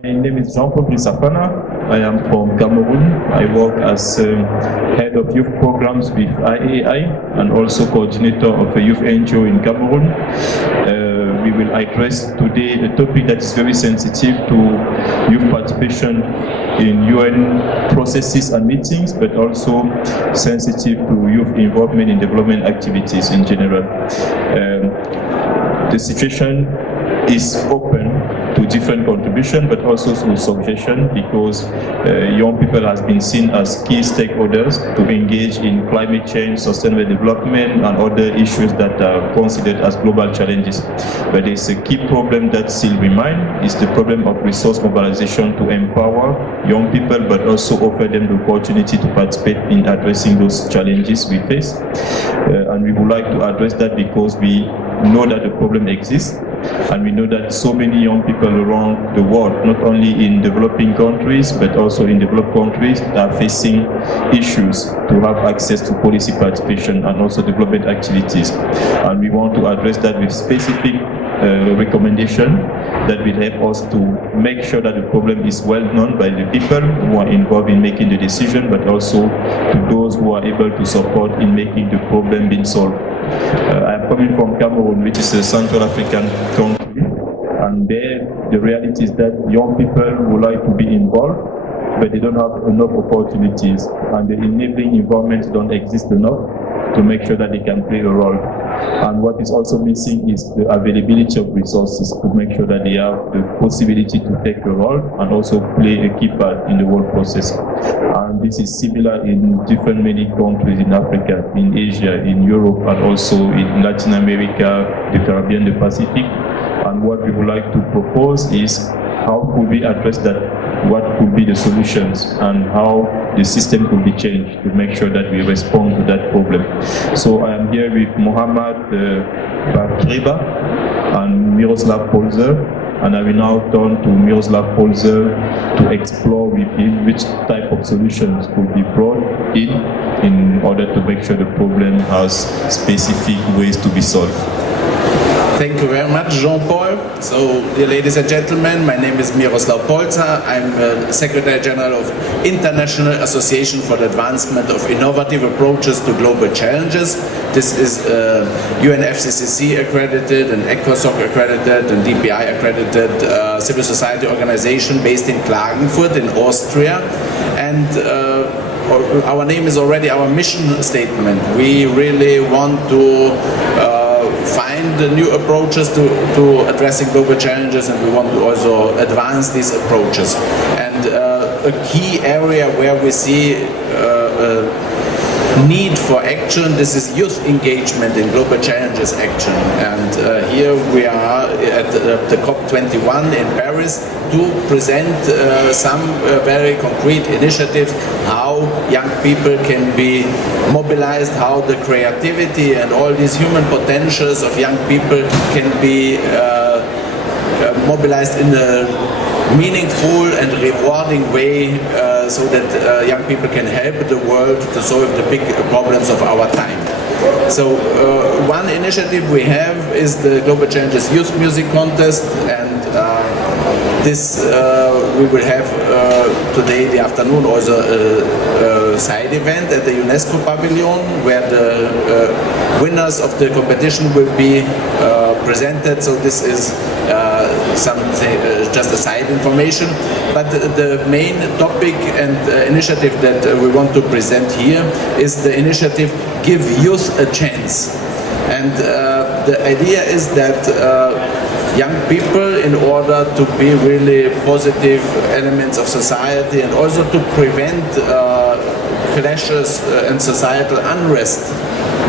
My name is Jean-Paul Safana. I am from Cameroon. I work as head of youth programs with IAI and also coordinator of a youth NGO in Cameroon. We will address today a topic that is very sensitive to youth participation in UN processes and meetings, but also sensitive to youth involvement in development activities in general. The situation is open to different contribution, but also to suggestion, because young people has been seen as key stakeholders to engage in climate change, sustainable development, and other issues that are considered as global challenges. But there's a key problem that still remains, is the problem of resource mobilization to empower young people, but also offer them the opportunity to participate in addressing those challenges we face. And we would like to address that because we know that the problem exists, and we know that so many young people around the world, not only in developing countries, but also in developed countries, are facing issues to have access to policy participation and also development activities. And we want to address that with specific recommendation that will help us to make sure that the problem is well known by the people who are involved in making the decision, but also to those who are able to support in making the problem being solved. I'm coming from Cameroon, which is a Central African country, and there the reality is that young people would like to be involved, but they don't have enough opportunities, and the enabling environments don't exist enough to make sure that they can play a role. And what is also missing is the availability of resources to make sure that they have the possibility to take a role and also play a key part in the whole process. And this is similar in different many countries in Africa, in Asia, in Europe, and also in Latin America, the Caribbean, the Pacific. And what we would like to propose is how could we address that, what could be the solutions, and how the system could be changed to make sure that we respond to that problem. So I am here with Mohammad Bakreba and Miroslav Polzer, and I will now turn to Miroslav Polzer to explore with him which type of solutions could be brought in order to make sure the problem has specific ways to be solved. Thank you very much, Jean-Paul. So, dear ladies and gentlemen, my name is Miroslav Polzer. I'm Secretary General of International Association for the Advancement of Innovative Approaches to Global Challenges. This is UNFCCC accredited and ECOSOC accredited and DPI accredited civil society organization based in Klagenfurt in Austria. And our name is already our mission statement. We really want to find new approaches to addressing global challenges, and we want to also advance these approaches. And a key area where we see need for action, this is youth engagement in global challenges action. And here we are at the COP21 in Paris to present some very concrete initiatives, how young people can be mobilized, how the creativity and all these human potentials of young people can be mobilized in a meaningful and rewarding way, so that young people can help the world to solve the big problems of our time. So one initiative we have is the Global Challenges Youth Music Contest, and this we will have today in the afternoon also a side event at the UNESCO Pavilion, where the winners of the competition will be presented. So this is just a side information, but the main topic and initiative that we want to present here is the initiative Give Youth a Chance. And the idea is that young people, in order to be really positive elements of society and also to prevent clashes and societal unrest,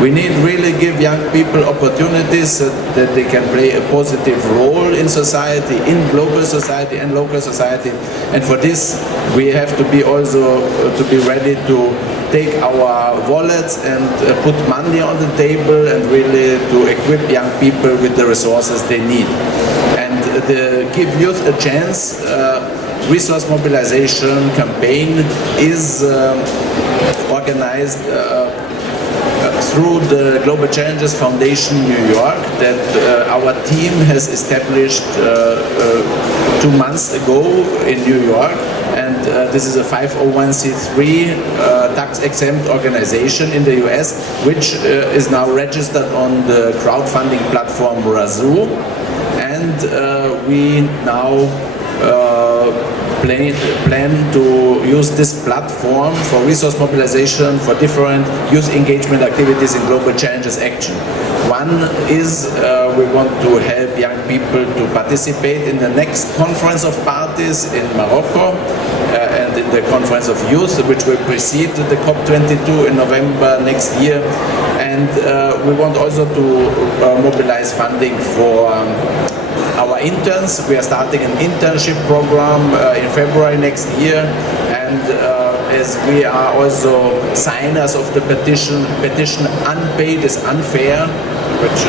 we need really give young people opportunities so that they can play a positive role in society, in global society and local society. And for this we have to be also to be ready to take our wallets and put money on the table and really to equip young people with the resources they need. And the Give Youth a Chance resource mobilization campaign is organized through the Global Challenges Foundation New York that our team has established 2 months ago in New York. And this is a 501c3 tax-exempt organization in the US, which is now registered on the crowdfunding platform Razoo. And we now plan to use this platform for resource mobilization for different youth engagement activities in Global Challenges Action. One is we want to help young people to participate in the next Conference of Parties in Morocco and in the Conference of Youth, which will precede the COP22 in November next year. And we want also to mobilize funding for our interns. We are starting an internship program in February next year, and as we are also signers of the petition Unpaid is Unfair, which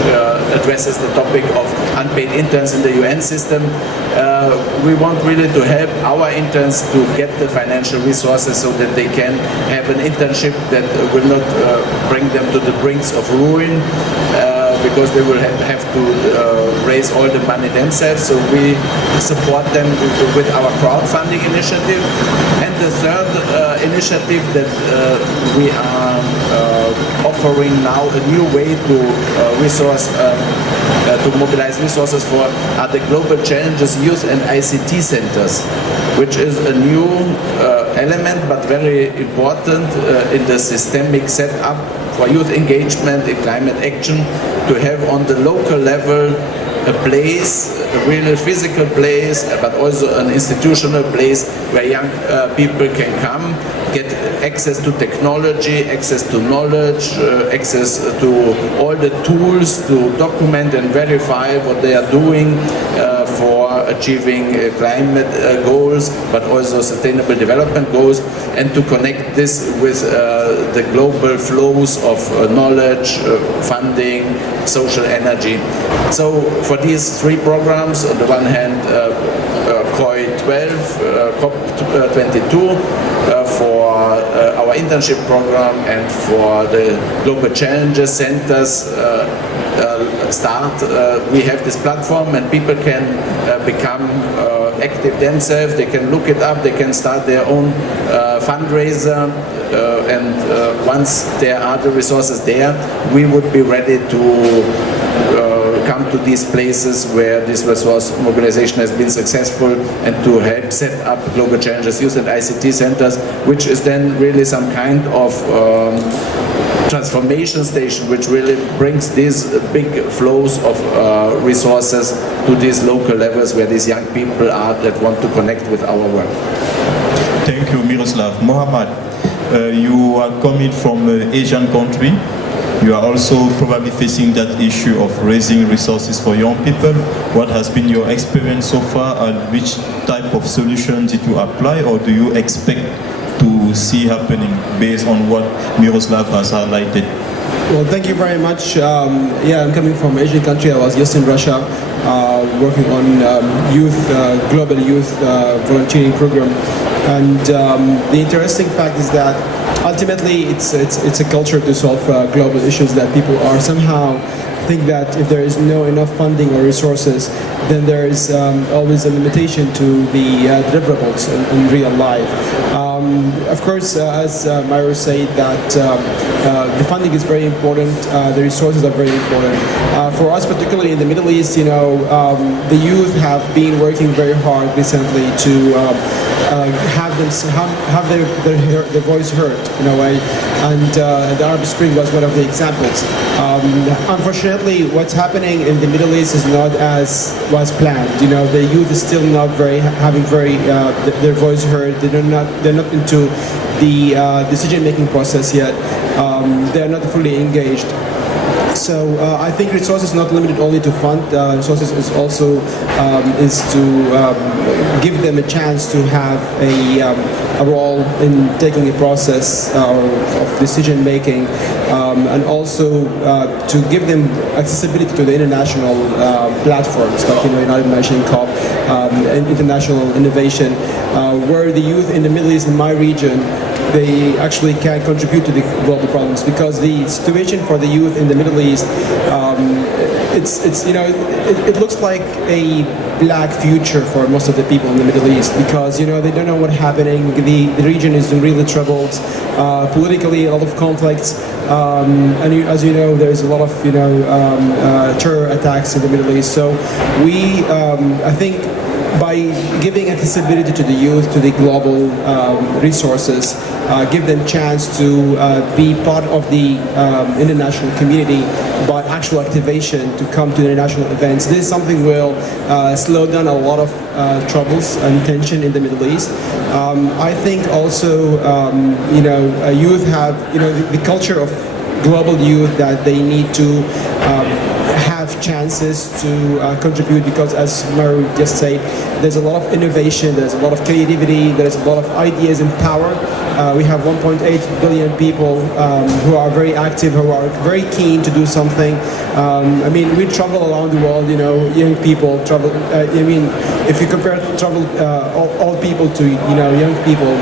addresses the topic of unpaid interns in the UN system. We want really to help our interns to get the financial resources so that they can have an internship that will not bring them to the brinks of ruin, because they will have to raise all the money themselves. So we support them with our crowdfunding initiative. And the third initiative that we are offering now, a new way to mobilize resources for, are the Global Challenges Youth and ICT Centers, which is a new element but very important in the systemic setup for youth engagement in climate action, to have on the local level a place, a real physical place, but also an institutional place where young people can come, get access to technology, access to knowledge, access to all the tools to document and verify what they are doing for achieving climate goals, but also sustainable development goals, and to connect this with the global flows of knowledge, funding, social energy. So for these 3 programs, on the one hand, COP12, COP22, for our internship program, and for the Global Challenges Centers we have this platform, and people can become active themselves. They can look it up, they can start their own fundraiser, and once there are the resources there, we would be ready to come to these places where this resource mobilization has been successful, and to help set up Global Challenges Youth and ICT Centers, which is then really some kind of transformation station, which really brings these big flows of resources to these local levels where these young people are that want to connect with our work. Thank you, Miroslav. Mohammad, you are coming from an Asian country. You are also probably facing that issue of raising resources for young people. What has been your experience so far, and which type of solution did you apply, or do you expect to see happening based on what Miroslav has highlighted? Well, thank you very much. Yeah, I'm coming from an Asian country. I was just in Russia working on global youth volunteering program. And the interesting fact is that ultimately it's a culture to solve global issues, that people are somehow think that if there is no enough funding or resources, then there is always a limitation to the deliverables in real life. Of course, as Myro said, that the funding is very important, the resources are very important. For us, particularly in the Middle East, you know, the youth have been working very hard recently to have their voice heard in a way, and the Arab Spring was one of the examples. Unfortunately, what's happening in the Middle East is not as was planned. You know, the youth is still not having their voice heard. They're not into the decision-making process yet. They're not fully engaged. So I think resources is not limited only to fund. Resources is also is to give them a chance to have a role in taking a process of decision making, and also to give them accessibility to the international platforms, like United Nations COP, and international innovation, where the youth in the Middle East, in my region, they actually can contribute to the global problems, because the situation for the youth in the Middle East, it's you know, it looks like a black future for most of the people in the Middle East, because you know they don't know what's happening. The region is really troubled politically, a lot of conflicts, and as you know, there's a lot of terror attacks in the Middle East. So we, I think, by giving accessibility to the youth, to the global resources, give them chance to be part of the international community by actual activation to come to international events. This is something will slow down a lot of troubles and tension in the Middle East. I think also, youth have, the culture of global youth, that they need to have chances to contribute, because as Maru just said, there's a lot of innovation, there's a lot of creativity, there's a lot of ideas and power. We have 1.8 billion people who are very active, who are very keen to do something. I mean, we travel around the world, young people travel, if you compare old people to, young people,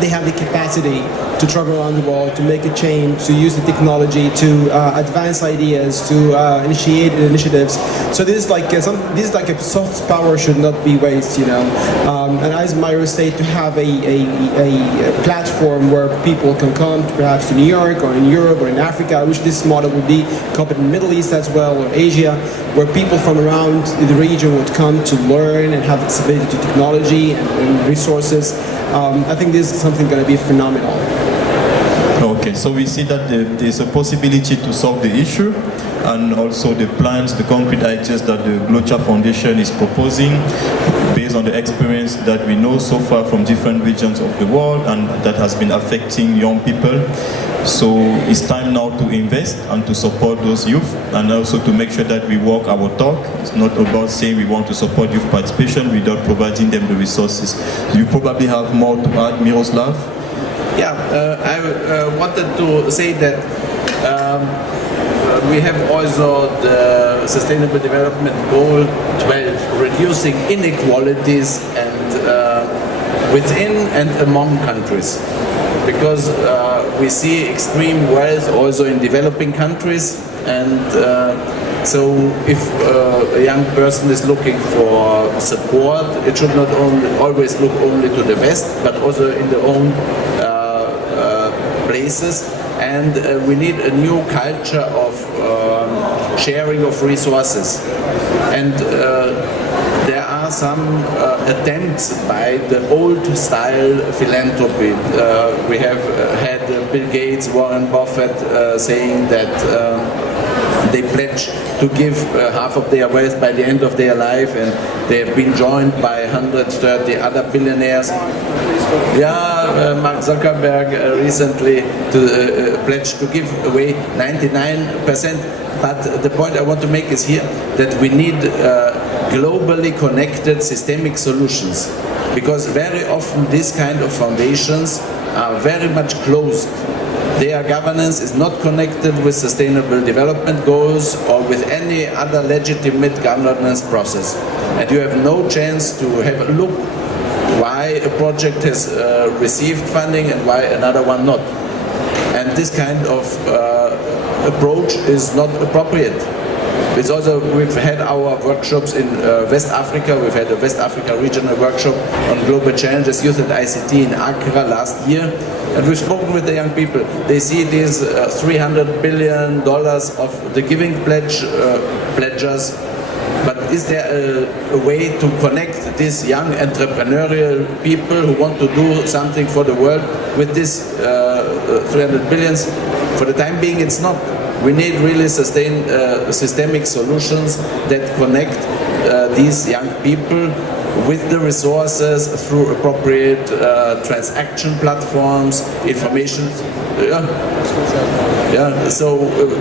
they have the capacity to travel around the world, to make a change, to use the technology, to advance ideas, to initiate initiatives. So this is like a soft power should not be wasted, And as Myro said, to have a platform where people can come, perhaps to New York or in Europe or in Africa, which this model would be copied in the Middle East as well, or Asia, where people from around the region would come to learn and have accessibility to technology and resources. I think this is something going to be phenomenal. Okay, so we see that there's a possibility to solve the issue, and also the plans, the concrete ideas that the Glocha Foundation is proposing based on the experience that we know so far from different regions of the world, and that has been affecting young people. So it's time now to invest and to support those youth, and also to make sure that we walk our talk. It's not about saying we want to support youth participation without providing them the resources. You probably have more to add, Miroslav? Yeah, I wanted to say that we have also the Sustainable Development Goal 12, reducing inequalities and within and among countries. Because we see extreme wealth also in developing countries, and so if a young person is looking for support, it should not always look only to the West, but also in their own places. And we need a new culture of sharing of resources. And there are some attempts by the old style philanthropy. We have had Bill Gates, Warren Buffett saying that they pledge to give half of their wealth by the end of their life, and they have been joined by 130 other billionaires. Yeah, Mark Zuckerberg recently pledged to give away 99%. But the point I want to make is here that we need globally connected systemic solutions, because very often these kind of foundations are very much closed. Their governance is not connected with sustainable development goals or with any other legitimate governance process. And you have no chance to have a look why a project has received funding and why another one not. And this kind of approach is not appropriate. It's also, we've had our workshops in West Africa. We've had a West Africa regional workshop on global challenges, youth and ICT in Accra last year. And we've spoken with the young people. They see these $300 billion of the giving pledges. But is there a way to connect these young entrepreneurial people who want to do something for the world with this 300 billions? For the time being, it's not. We need really systemic solutions that connect these young people with the resources through appropriate transaction platforms, information. So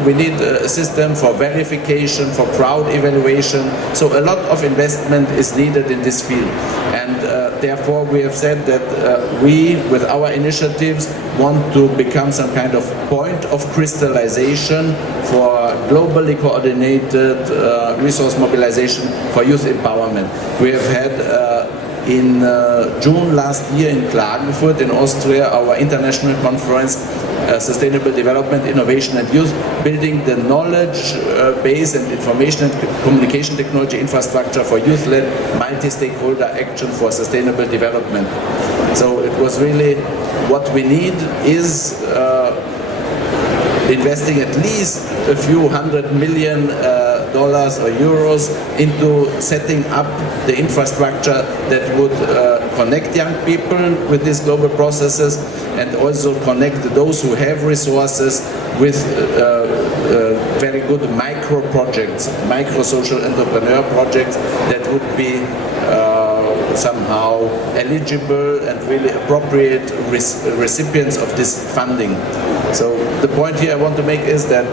we need a system for verification, for crowd evaluation. So a lot of investment is needed in this field. And therefore we have said that we, with our initiatives, want to become some kind of point of crystallization for globally coordinated resource mobilization for youth empowerment. We have had in June last year in Klagenfurt in Austria, our international conference, Sustainable Development, Innovation and Youth, building the knowledge base and information and communication technology infrastructure for youth-led multi-stakeholder action for sustainable development. So it was really what we need is investing at least a few $100 million or euros into setting up the infrastructure that would connect young people with these global processes and also connect those who have resources with very good micro projects, micro social entrepreneur projects that would be somehow eligible and really appropriate recipients of this funding. So the point here I want to make is that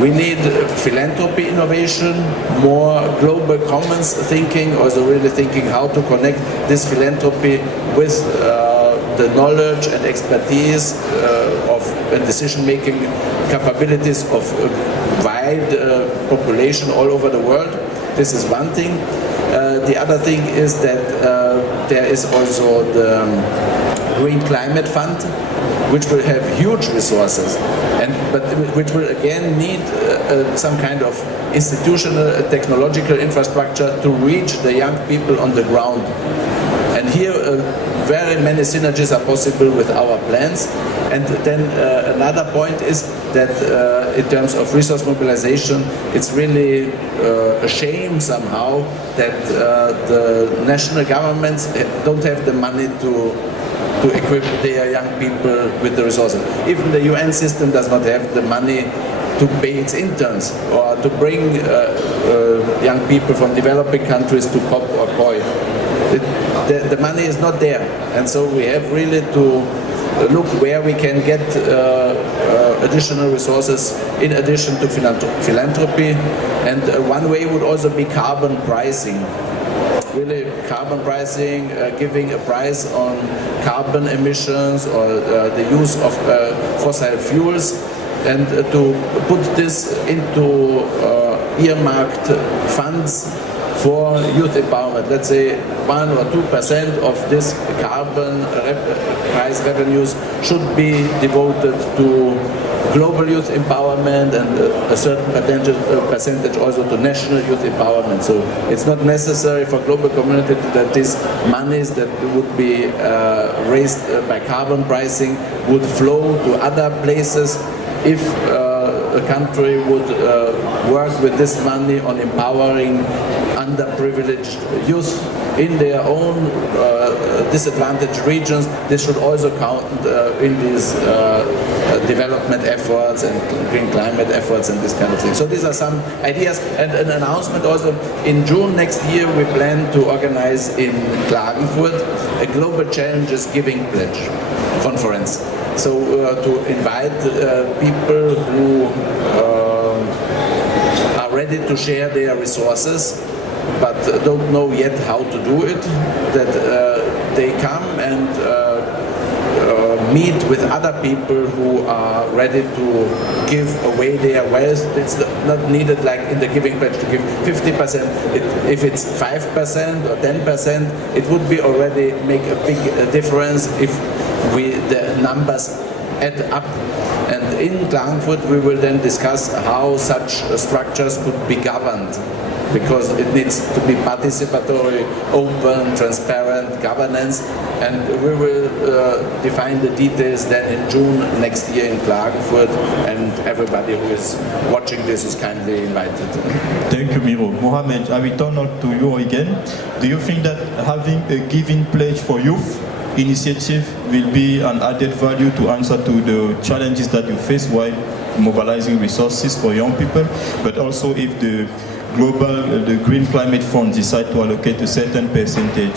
we need philanthropy innovation, more global commons thinking, also really thinking how to connect this philanthropy with the knowledge and expertise of decision-making capabilities of a wide population all over the world. This is one thing. The other thing is that there is also the Green Climate Fund, which will have huge resources, but which will again need some kind of institutional, technological infrastructure to reach the young people on the ground. And here very many synergies are possible with our plans. And then another point is that in terms of resource mobilization, it's really a shame somehow that the national governments don't have the money to equip their young people with the resources. Even the UN system does not have the money to pay its interns or to bring young people from developing countries to COP or COI. The money is not there, and so we have really to look where we can get additional resources in addition to philanthropy. And one way would also be carbon pricing. Really carbon pricing, giving a price on carbon emissions or the use of fossil fuels, and to put this into earmarked funds for youth empowerment. Let's say 1 or 2% of this carbon price revenues should be devoted to global youth empowerment and a certain percentage also to national youth empowerment. So it's not necessary for global community that these monies that would be raised by carbon pricing would flow to other places. If a country would work with this money on empowering underprivileged youth in their own disadvantaged regions, this should also count in these development efforts and green climate efforts and this kind of thing. So these are some ideas, and an announcement also. In June next year we plan to organize in Klagenfurt a Global Challenges Giving Pledge conference. So to invite people who are ready to share their resources but don't know yet how to do it, that they come and meet with other people who are ready to give away their wealth. It's not needed like in the giving pledge to give 50%. If it's 5% or 10%, it would be already make a big difference if the numbers add up. And in Klagenfurt we will then discuss how such structures could be governed, because it needs to be participatory, open, transparent governance, and we will define the details then in June next year in Klagenfurt, and everybody who is watching this is kindly invited. Thank you, Miro. Mohamed, I will turn to you again. Do you think that having a giving pledge for youth initiative will be an added value to answer to the challenges that you face while mobilizing resources for young people, but also if the Green Climate Fund decide to allocate a certain percentage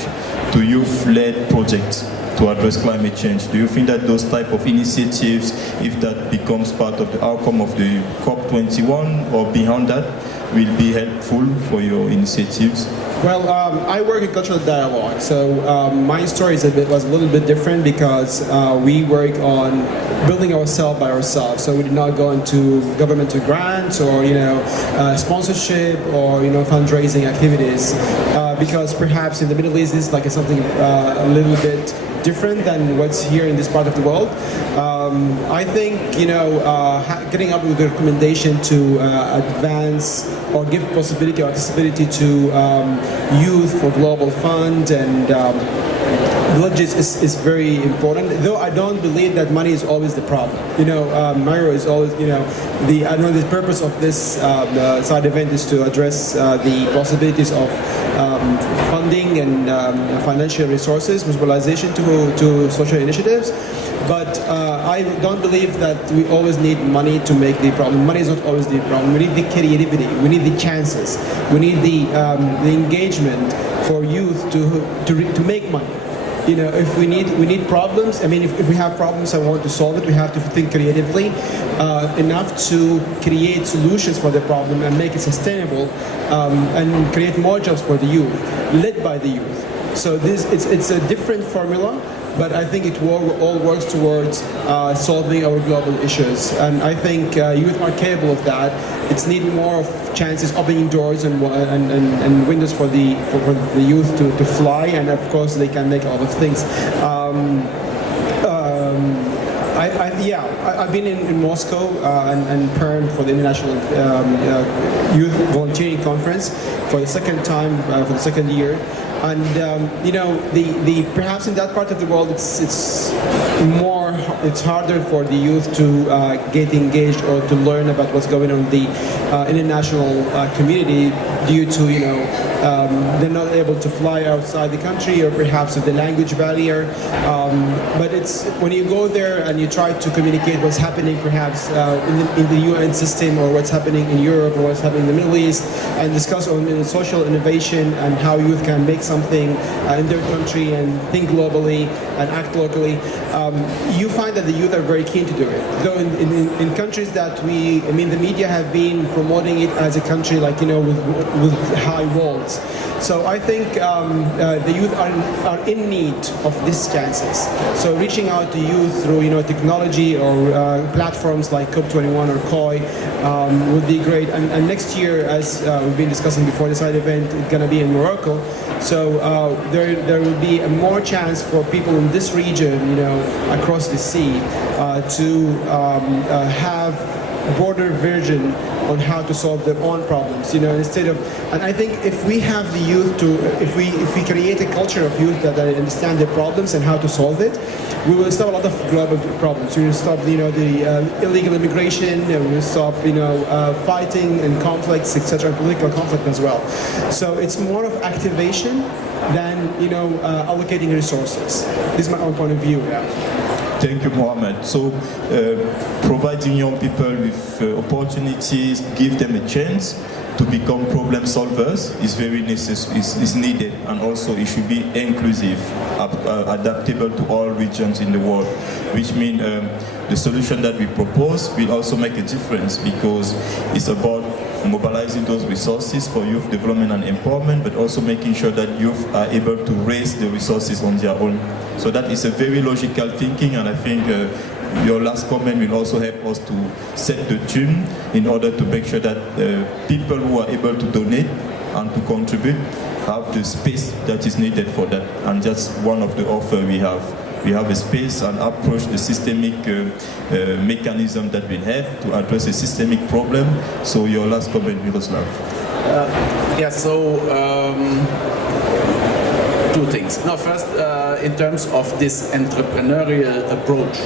to youth-led projects to address climate change? Do you think that those type of initiatives, if that becomes part of the outcome of the COP21 or beyond that, will be helpful for your initiatives? Well, I work in cultural dialogue, so my story was a little bit different because we work on building ourselves by ourselves. So we did not go into governmental grants or sponsorship or fundraising activities because perhaps in the Middle East this is like something a little bit different than what's here in this part of the world. I think getting up with the recommendation to advance or give possibility or accessibility to youth for global fund and villages is very important. Though I don't believe that money is always the problem. Mario is always the purpose of this side event is to address the possibilities of funding and financial resources, mobilization to social initiatives. But I don't believe that we always need money to make the problem. Money is not always the problem. We need the creativity. We need the chances. We need the engagement for youth to make money. If we need problems, if we have problems and want to solve it, we have to think creatively enough to create solutions for the problem and make it sustainable and create more jobs for the youth, led by the youth. So it's a different formula, but I think it all works towards solving our global issues. And I think youth are capable of that. It's needing more of chances, opening doors and windows for the youth to fly, and of course they can make a lot of things. I've been in Moscow and Perm for the International Youth Volunteering Conference for the second time, for the second year. And perhaps in that part of the world it's harder for the youth to get engaged or to learn about what's going on in the international community due to they're not able to fly outside the country or perhaps of the language barrier. But it's when you go there and you try to communicate what's happening perhaps in the UN system or what's happening in Europe or what's happening in the Middle East and discuss on social innovation and how youth can make something in their country and think globally and act locally, you find that the youth are very keen to do it. Though in countries that the media have been promoting it as a country like with high walls. So I think the youth are in need of these chances. So reaching out to youth through technology or platforms like COP21 or COI would be great. And next year, as we've been discussing before the side event, it's going to be in Morocco. So there will be a more chance for people in this region, across the sea, to have broader vision on how to solve their own problems, instead of, and I think if we have the youth if we create a culture of youth that understand their problems and how to solve it, we will stop a lot of global problems. We will stop, the illegal immigration, we will stop, fighting and conflicts, etc., and political conflict as well. So it's more of activation than, allocating resources. This is my own point of view. Thank you, Mohammed. So, providing young people with opportunities, give them a chance to become problem solvers is very necessary, is needed, and also it should be inclusive, adaptable to all regions in the world, which means the solution that we propose will also make a difference because it's about mobilizing those resources for youth development and empowerment, but also making sure that youth are able to raise the resources on their own. So that is a very logical thinking, and I think your last comment will also help us to set the tune in order to make sure that people who are able to donate and to contribute have the space that is needed for that. And that's one of the offers we have. We have a space and approach the systemic mechanism that we have to address a systemic problem. So your last comment, Miroslav. Two things. Now, first, in terms of this entrepreneurial approach,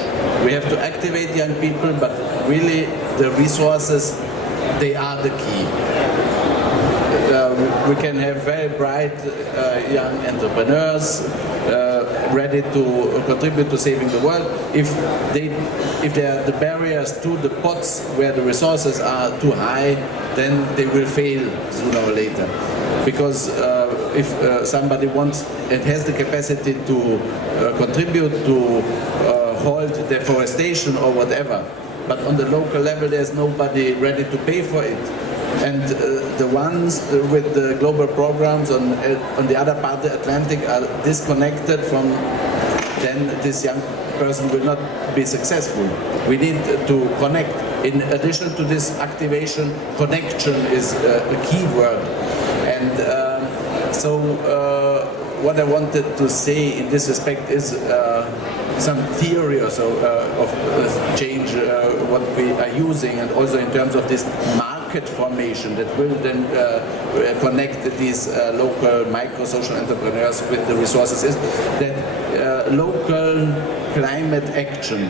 we have to activate young people, but really the resources, they are the key. We can have very bright young entrepreneurs ready to contribute to saving the world. If the barriers to the pots where the resources are too high, then they will fail sooner or later. Because if somebody wants and has the capacity to contribute to halt deforestation or whatever, but on the local level there's nobody ready to pay for it, And the ones with the global programs on the other part of the Atlantic are disconnected from, then this young person will not be successful. We need to connect. In addition to this activation, connection is a key word. And what I wanted to say in this respect is some theory or so of change, what we are using, and also in terms of this market formation that will then connect these local micro-social entrepreneurs with the resources, is that local climate action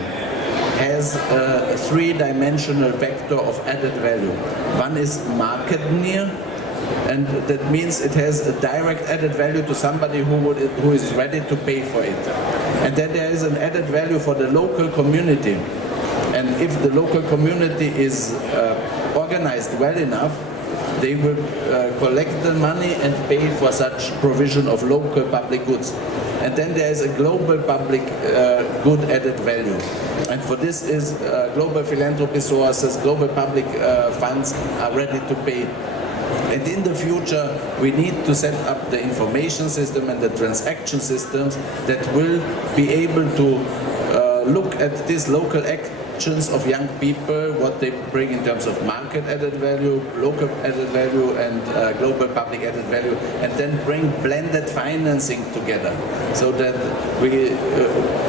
has a three-dimensional vector of added value. One is market near, and that means it has a direct added value to somebody who is ready to pay for it. And then there is an added value for the local community. And if the local community is organized well enough, they will collect the money and pay for such provision of local public goods. And then there is a global public good added value. And for this is global philanthropy sources, global public funds are ready to pay. And in the future, we need to set up the information system and the transaction systems that will be able to look at these local actions of young people, what they bring in terms of market added value, local added value, and global public added value, and then bring blended financing together, so that we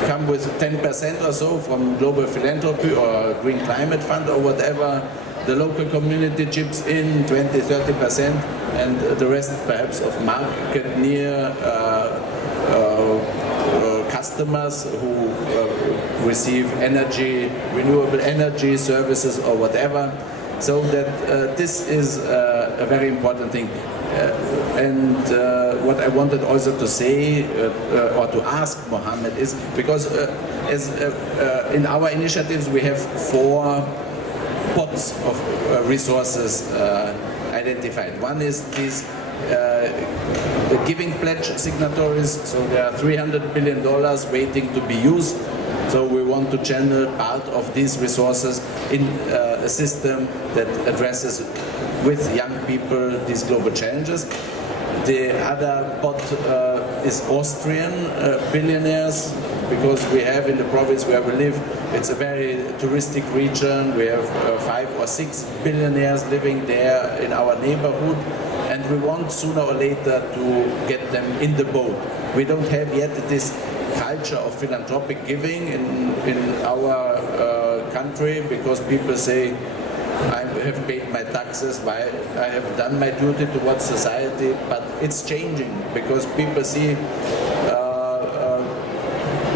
come with 10% or so from global philanthropy or green climate fund or whatever. The local community chips in 20-30%, and the rest perhaps of market near customers who receive energy, renewable energy services or whatever. So that this is a very important thing. What I wanted also to say or to ask Mohammed is, because in our initiatives we have 4 pots of resources identified. One is these the giving pledge signatories, so there are $300 billion waiting to be used. So we want to channel part of these resources in a system that addresses with young people these global challenges. The other pot is Austrian billionaires, because we have in the province where we live, it's a very touristic region. We have 5 or 6 billionaires living there in our neighborhood, and we want sooner or later to get them in the boat. We don't have yet this culture of philanthropic giving in our country, because people say, I have paid my taxes, I have done my duty towards society, but it's changing, because people see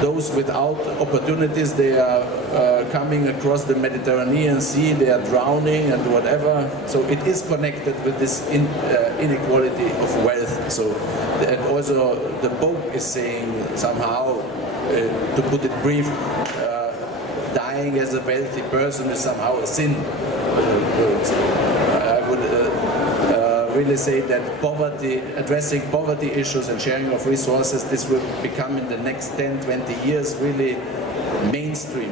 those without opportunities, they are coming across the Mediterranean Sea, they are drowning and whatever. So it is connected with this inequality of wealth. So, and also the Pope is saying somehow, to put it brief, dying as a wealthy person is somehow a sin. I would really say that poverty, addressing poverty issues and sharing of resources, this will become in the next 10, 20 years really mainstream.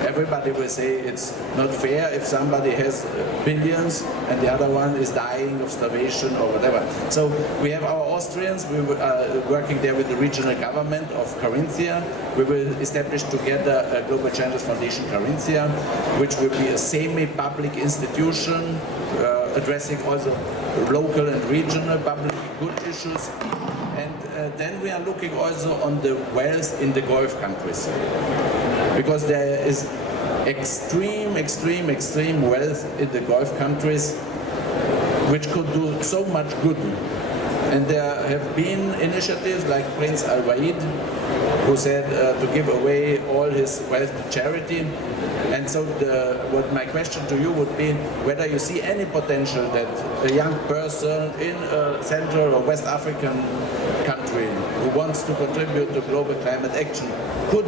Everybody will say it's not fair if somebody has billions and the other one is dying of starvation or whatever. So we have our Austrians, we are working there with the regional government of Carinthia. We will establish together a Global Challenges Foundation Carinthia, which will be a semi-public institution addressing also local and regional public good issues. And then we are looking also on the wealth in the Gulf countries, because there is extreme wealth in the Gulf countries which could do so much good. And there have been initiatives like Prince Al-Wahid, who said to give away all his wealth to charity. And so what my question to you would be, whether you see any potential that a young person in a Central or West African country who wants to contribute to global climate action could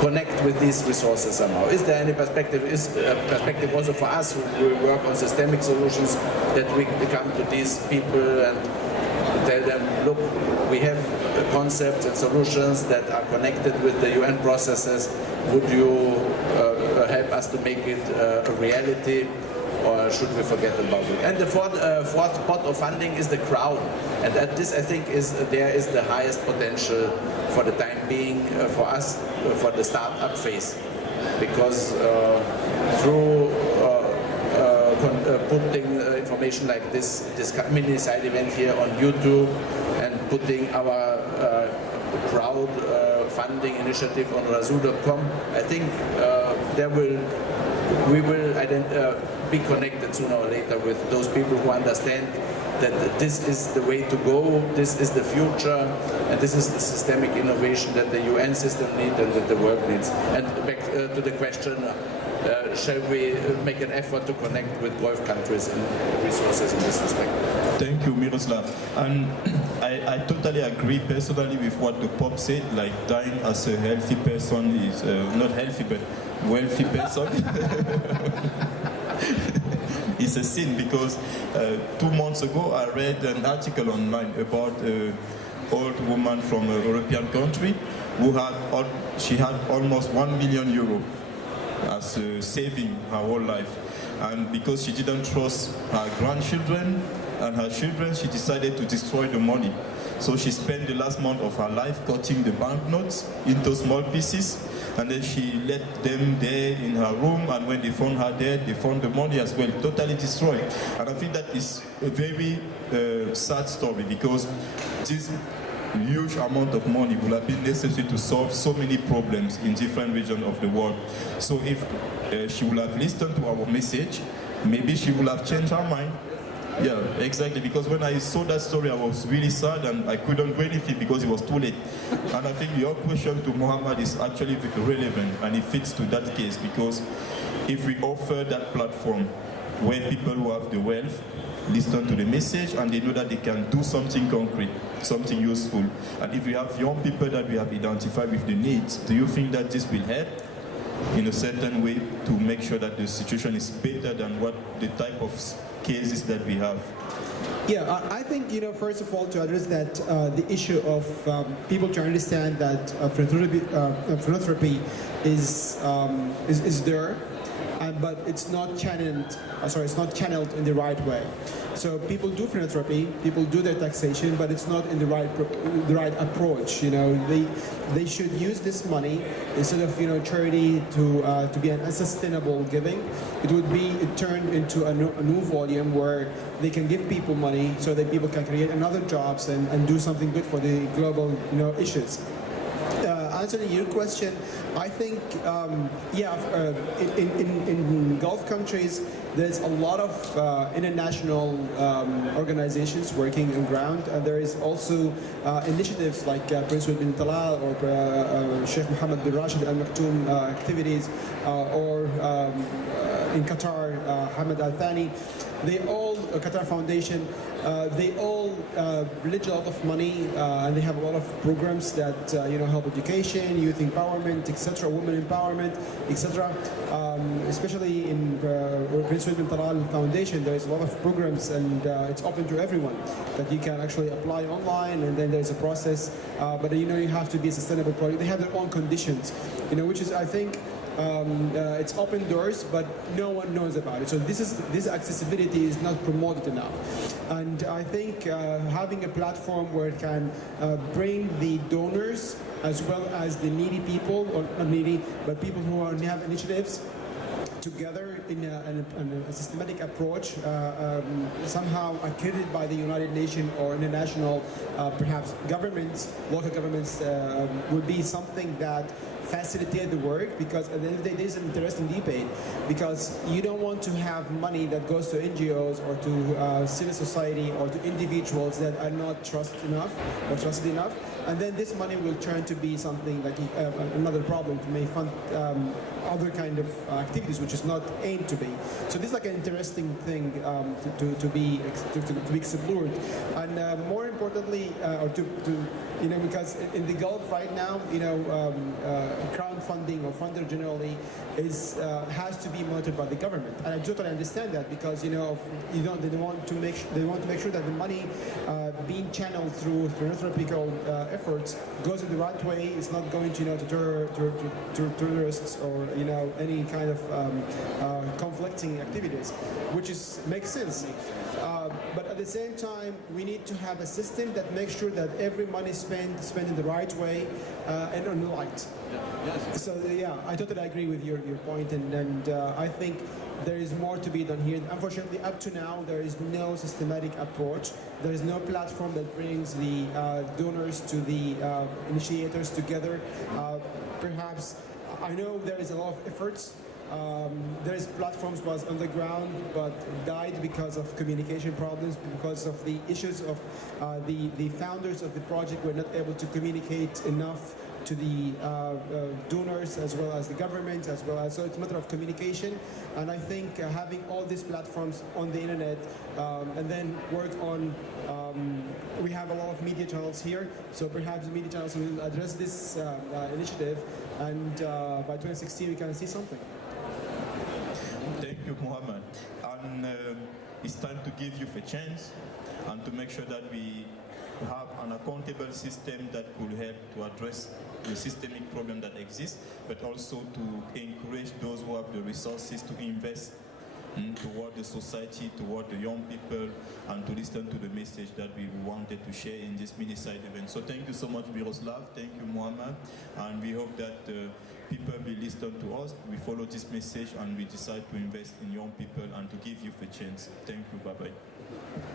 connect with these resources somehow. Is there any perspective? Is a perspective also for us who work on systemic solutions, that we come to these people and tell them, look, we have concepts and solutions that are connected with the UN processes. Would you help us to make it a reality? or should we forget about it? And the fourth pot of funding is the crowd, and this I think is the highest potential for the time being for us for the startup phase, because through putting information like this mini side event here on YouTube and putting our crowd funding initiative on razoo.com, I think we will be connected sooner or later with those people who understand that this is the way to go, this is the future, and this is the systemic innovation that the UN system needs and that the world needs. And back to the question, shall we make an effort to connect with Gulf countries and resources in this respect? Thank you, Miroslav. And I totally agree personally with what the Pope said, like dying as a healthy person is, not healthy, but wealthy person. It's a sin, because 2 months ago I read an article online about an old woman from a European country who she had almost 1 million euro as a saving her whole life, and because she didn't trust her grandchildren and her children, she decided to destroy the money. So she spent the last month of her life cutting the banknotes into small pieces, and then she let them there in her room, and when they found her dead, they found the money as well, totally destroyed. And I think that is a very sad story, because this huge amount of money will have been necessary to solve so many problems in different regions of the world. So if she would have listened to our message, maybe she would have changed her mind. Yeah, exactly, because when I saw that story I was really sad and I couldn't do anything because it was too late. And I think your question to Muhammad is actually relevant, and it fits to that case, because if we offer that platform where people who have the wealth listen to the message and they know that they can do something concrete, something useful, and if we have young people that we have identified with the needs, do you think that this will help in a certain way to make sure that the situation is better than what the type of cases that we have? Yeah, I think, first of all, to address that, the issue of people to understand that philanthropy is there, but it's not channeled in the right way. So people do philanthropy, people do their taxation, but it's not in the right approach. They should use this money instead of charity to be an unsustainable giving. It would be turned into a new volume where they can give people money so that people can create another jobs and do something good for the global issues. Answering your question, I think in Gulf countries there's a lot of international organizations working on ground, and there is also initiatives like Prince bin Talal or Sheikh Mohammed bin Rashid Al Maktoum activities, or in Qatar Hamad Al Thani. Qatar Foundation, they all release a lot of money, and they have a lot of programs that help education, youth empowerment, etc., women empowerment, etc. Especially in Prince bin Talal Foundation, there is a lot of programs, and it's open to everyone that you can actually apply online, and then there's a process. But you have to be a sustainable project. They have their own conditions, which is, I think, it's open doors, but no one knows about it. So this accessibility is not promoted enough. And I think having a platform where it can bring the donors as well as the needy people, or not needy, but people who have initiatives together in a systematic approach, somehow accredited by the United Nations or international, perhaps governments, local governments, would be something that facilitate the work, because at the end of the day, there's an interesting debate, because you don't want to have money that goes to NGOs or to civil society or to individuals that are not trusted enough, and then this money will turn to be something like another problem to may fund other kind of activities which is not aimed to be. So this is like an interesting thing to be explored, and more importantly, because in the Gulf right now, crowdfunding or funder generally has to be monitored by the government, and I totally understand that, because they want to make sure that the money being channeled through philanthropical efforts goes in the right way. It's not going to terrorists or any kind of conflicting activities, which makes sense. But at the same time, we need to have a system that makes sure that every money spent in the right way and on the light. Yes. So yeah, I totally agree with your point, and I think there is more to be done here. Unfortunately, up to now, there is no systematic approach. There is no platform that brings the donors to the initiators together. Perhaps, I know there is a lot of efforts. There's platforms was on the ground but died because of communication problems, because of the issues of the founders of the project were not able to communicate enough to the donors as well as the government, so it's a matter of communication. And I think having all these platforms on the internet and then work on we have a lot of media channels here, so perhaps the media channels will address this initiative, and by 2016 we can see something. Thank you, Mohammed. And it's time to give you a chance and to make sure that we have an accountable system that could help to address the systemic problem that exists, but also to encourage those who have the resources to invest toward the society, toward the young people, and to listen to the message that we wanted to share in this mini-side event. So thank you so much, Miroslav. Thank you, Mohammed. And we hope that people will listen to us, we follow this message, and we decide to invest in young people and to give you a chance. Thank you. Bye-bye.